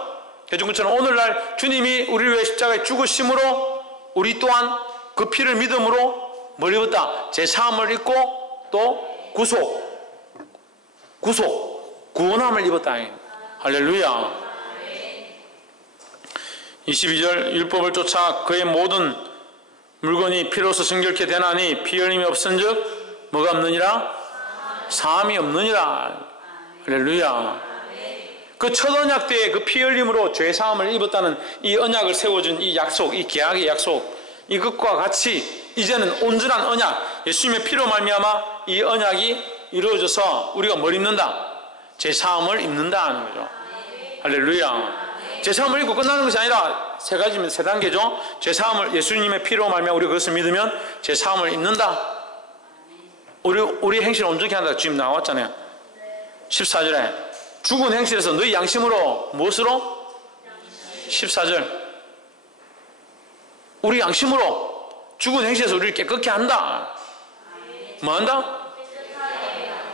오늘날 주님이 우리를 위해 십자가에 죽으심으로 우리 또한 그 피를 믿음으로 뭘 입었다? 죄 사함을 입고 또 구원함을 입었다. 할렐루야. 22절. 율법을 쫓아 그의 모든 물건이 피로서 정결케 되나니 피 흘림이 없은즉 뭐가 없느니라? 사함이 없느니라. 할렐루야. 그 첫 언약 때에 그 피 흘림으로 죄 사함을 입었다는 이 언약을 세워준 이 약속, 이 계약의 약속, 이것과 같이 이제는 온전한 언약, 예수님의 피로 말미암아 이 언약이 이루어져서 우리가 뭘 입는다? 죄 사함을 입는다 하는 거죠. 할렐루야. 죄사함을 입고 끝나는 것이 아니라 세 단계죠. 죄사함을 예수님의 피로 말미암아 우리가 그것을 믿으면 죄사함을 입는다. 우리 행실을 온전히 한다. 지금 나왔잖아요. 14절에 죽은 행실에서 너희 양심으로 무엇으로? 14절. 우리 양심으로 죽은 행실에서 우리를 깨끗게 한다. 뭐 한다?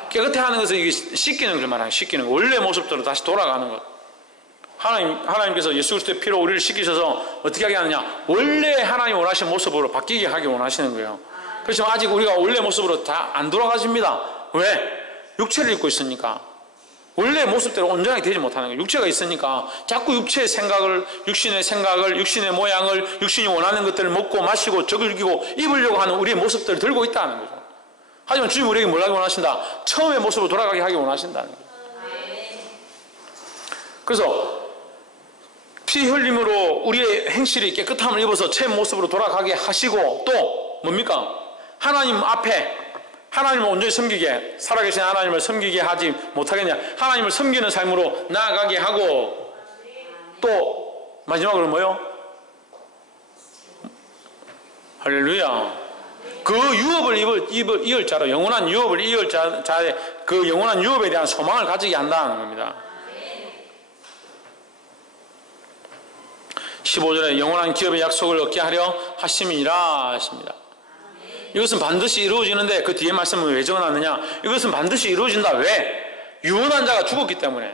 깨끗해 하는 것은 이게 씻기는 걸 말하는, 씻기는 거. 원래 모습대로 다시 돌아가는 것. 하나님께서 예수 그리스도의 피로 우리를 씻기셔서 어떻게 하게 하느냐? 원래 하나님 원하시는 모습으로 바뀌게 하기 원하시는 거예요. 그렇지만 아직 우리가 원래 모습으로 다 안 돌아가십니다. 왜? 육체를 입고 있으니까. 원래 모습대로 온전하게 되지 못하는 거예요. 육체가 있으니까 자꾸 육신의 생각을, 육신의 모양을, 육신이 원하는 것들을 먹고 마시고 즐기고 입으려고 하는 우리의 모습들을 들고 있다는 거죠. 하지만 주님 우리에게 뭘 하기 원하신다? 처음의 모습으로 돌아가게 하기 원하신다는 거예요. 그래서 피 흘림으로 우리의 행실이 깨끗함을 입어서 새 모습으로 돌아가게 하시고 또 뭡니까? 하나님 앞에 하나님을 온전히 섬기게, 살아계신 하나님을 섬기게 하지 못하겠냐? 하나님을 섬기는 삶으로 나아가게 하고 또 마지막으로 뭐요? 할렐루야. 그 유업을 이을 자로 영원한 유업을 이을 자의 그 영원한 유업에 대한 소망을 가지게 한다는 겁니다. 15절에 영원한 기업의 약속을 얻게 하려 하심이라 하십니다. 이것은 반드시 이루어지는데 그 뒤에 말씀은 왜 적어놨느냐? 이것은 반드시 이루어진다. 왜? 유언한 자가 죽었기 때문에.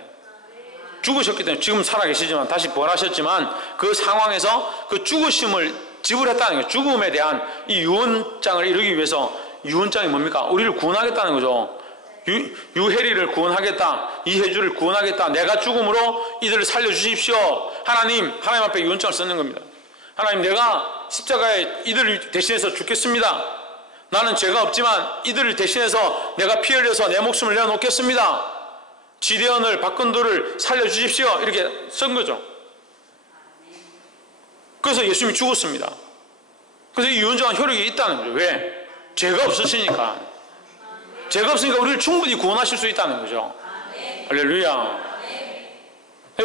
죽으셨기 때문에 지금 살아계시지만 다시 부활하셨지만 그 상황에서 그 죽으심을 지불했다는 거예요. 죽음에 대한 이 유언장을 이루기 위해서 유언장이 뭡니까? 우리를 구원하겠다는 거죠. 유해리를 구원하겠다. 이해주를 구원하겠다. 내가 죽음으로 이들을 살려주십시오. 하나님 앞에 유언장을 쓰는 겁니다. 하나님, 내가 십자가에 이들을 대신해서 죽겠습니다. 나는 죄가 없지만 이들을 대신해서 내가 피 흘려서 내 목숨을 내어놓겠습니다. 지대원을 박근도를 살려주십시오. 이렇게 쓴 거죠. 그래서 예수님이 죽었습니다. 그래서 이 유언장은 효력이 있다는 거죠. 왜? 죄가 없으시니까. 죄가 없으니까 우리를 충분히 구원하실 수 있다는 거죠. 할렐루야.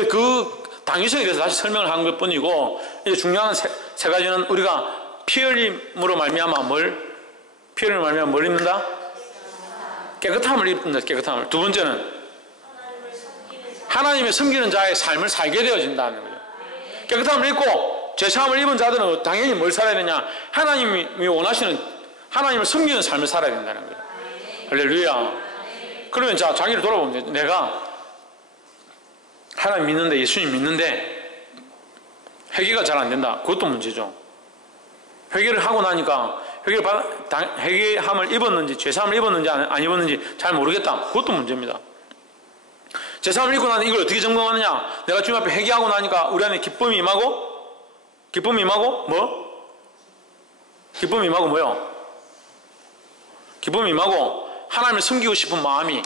그 당위성에 대해서 다시 설명을 한 것 뿐이고, 이제 중요한 세 가지는 우리가 피 흘림으로 말미암아 피 흘림으로 말미암아 뭘 입는다? 깨끗함을 입는다. 깨끗함을. 두 번째는 하나님의 섬기는 자의 삶을 살게 되어진다는 거죠. 깨끗함을 입고 죄사함을 입은 자들은 당연히 뭘 살아야 되냐? 하나님이 원하시는 하나님을 섬기는 삶을 살아야 된다는 거예요. 할렐루야. 그러면 자기를 돌아보면 내가 하나님 믿는데, 예수님 믿는데 회개가 잘 안 된다. 그것도 문제죠. 회개를 하고 나니까 회개함을 입었는지 죄사함을 입었는지 안 입었는지 잘 모르겠다. 그것도 문제입니다. 죄사함을 입고 나니 이걸 어떻게 점검하느냐? 내가 주님 앞에 회개하고 나니까 우리 안에 기쁨이 임하고 뭐? 기쁨이 임하고 뭐요? 기쁨이 임하고 하나님을 섬기고 싶은 마음이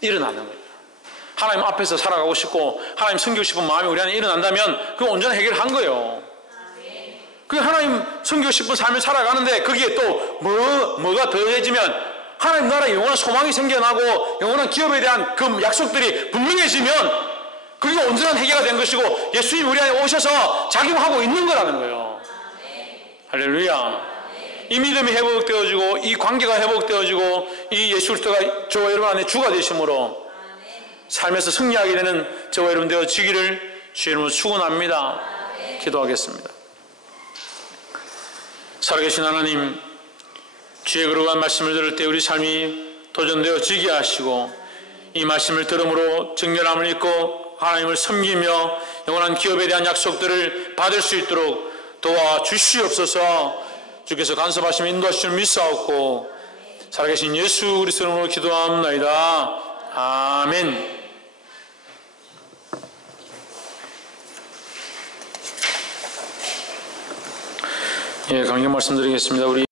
일어나는 거예요. 하나님 앞에서 살아가고 싶고 하나님 섬기고 싶은 마음이 우리 안에 일어난다면 그건 온전한 해결을 한 거예요. 그 하나님 섬기고 싶은 삶을 살아가는데 거기에 또 뭐가 더해지면 하나님 나라에 영원한 소망이 생겨나고 영원한 기업에 대한 그 약속들이 분명해지면 그게 온전한 해결가 된 것이고 예수님이 우리 안에 오셔서 작용하고 있는 거라는 거예요. 할렐루야. 이 믿음이 회복되어지고 이 관계가 회복되어지고 이 예수 그리스도가 저와 여러분 안에 주가 되심으로 삶에서 승리하게 되는 저와 여러분 되어지기를 주의 이름으로 축원합니다. 기도하겠습니다. 살아계신 하나님, 주의 거룩한 말씀을 들을 때 우리 삶이 도전되어지게 하시고 이 말씀을 들음으로 정결함을 입고 하나님을 섬기며 영원한 기업에 대한 약속들을 받을 수 있도록 도와주시옵소서. 주께서 간섭하시며 인도하시는 믿사옵고 살아계신 예수 그리스도 이름으로 기도합나이다. 아멘. 예, 강경 말씀드리겠습니다. 우리